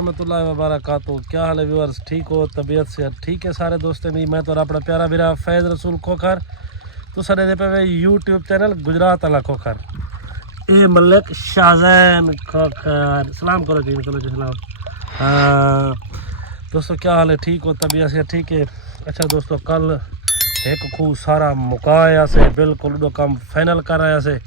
रहमतुल्लाहि व बरकातहू। क्या हाल है व्यूअर्स, ठीक हो? तबीयत से ठीक है सारे दोस्तों मेरी। मैं तो अपना प्यारा मेरा फैज़ रसूल खोखर तो सने दे पे यूट्यूब चैनल गुजरात वाला खोखर ए मलिक शाहजैन खोखर। सलाम करो जी, चलो जी सलाम। हाँ दोस्तों क्या हाल है, ठीक हो? तबीयत से ठीक है। अच्छा दोस्तों कल एक खूब सारा मुकाया से बिल्कुल उडो काम फाइनल कर आया से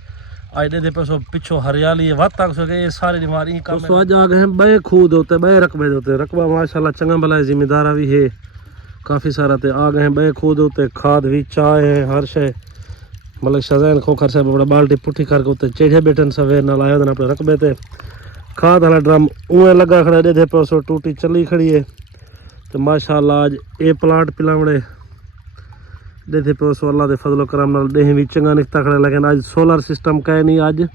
आज दे पे सो पिछो हरियाली है वत तक सो ये सारी बीमारी का दोस्तों आज आ गए हैं बे खूद होते बे रकबे होते रकबा माशाल्लाह चंगा भला है, जिम्मेदारा भी है काफ़ी सारा ते आ गए हैं बे खूद होते खाद भी चाय है हर शे मतलब शाहजैन खोखर से बड़ा बाल्टी पुठी करके उत्ते चढ़े बैठन सवेर नाल आया अपने रकबे ते खाद वाला ड्रम उए लगा खड़ा दे पे सो टूटी चली खड़ी है तो माशाल्लाह आज ए प्लांट पिलावड़े देते पे सो अल्लाह दे फजलो करम नाल देह भी चंगा निकता खड़ा। लेकिन आज सोलर सिस्टम का नहीं आज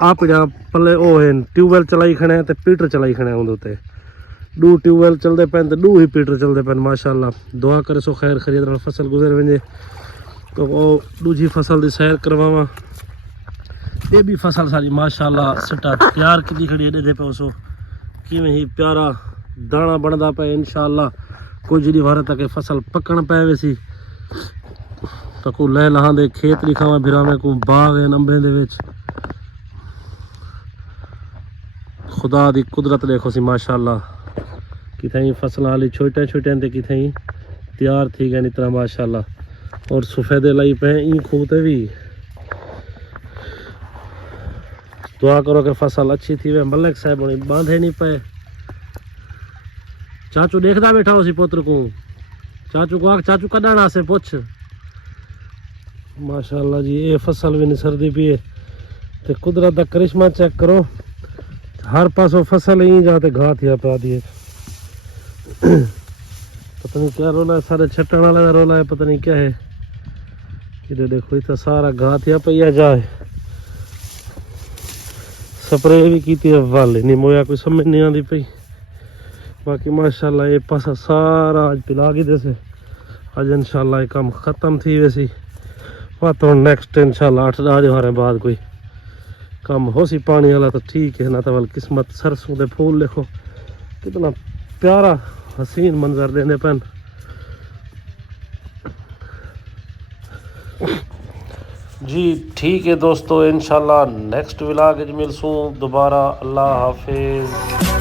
आप जहाँ पले ओ है ट्यूबवेल चलाई खड़े हैं तो पीटर चलाई खड़े हैं उते दू ट्यूबवेल चलते पे तो दू ही पीटर चलते पे माशाल्लाह। दुआ करे सो खैर खरीद फसल गुजर वजे तो वो दूजी फसल की सैर करवावा। ये भी फसल सारी माशाल्लाह सटा तैयार की खड़ी है देते पे सो किवें ही प्यारा दाना बनता पे इंशाल्लाह कुछ जी बार तक फसल पकन पे वैसी तो को लै लहां दे खेत लिखावा फिरावे को बाग है अंबे दे विच खुदा दी कुदरत देखो सी माशाल्लाह कितनी फसल हाली छोटे छोटे ते कितनी तैयार थी गए इतना माशाल्लाह। और सफेदे लाई पे ई खूते भी दुआ करो कि फसल अच्छी थी वे मलिक साहब होनी बांधे नहीं पे। चाचू देखता बैठा उसी पुत्र को चाचू को चाचू कदाना से पूछ माशाल्लाह जी ये फसल भी निसरदी पी है तो कुदरत का करिश्मा चेक करो हर पासों फसल ही जाते घात या पा दिए पता नहीं क्या रोला है सारे छटन वाला रोला है पता नहीं क्या है इधर देखो इतना सारा घात या पैया जाए स्प्रे भी की थी वाले नहीं मोया कोई समझ नहीं आती पई। बाकी माशाल्लाह ये पासा सारा आज पिला के जैसे आज इंशाल्लाह ये काम ख़त्म थी वैसी तो नेक्स्ट इंशाल्लाह 8-10 दिन बाद कोई काम हो सी पानी वाला तो ठीक है ना तो वाल किस्मत सरसों के फूल देखो कितना प्यारा हसीन मंजर देने पैन। जी ठीक है दोस्तों इंशाल्लाह नेक्स्ट व्लॉग मिलसूँ दोबारा। अल्लाह हाफिज।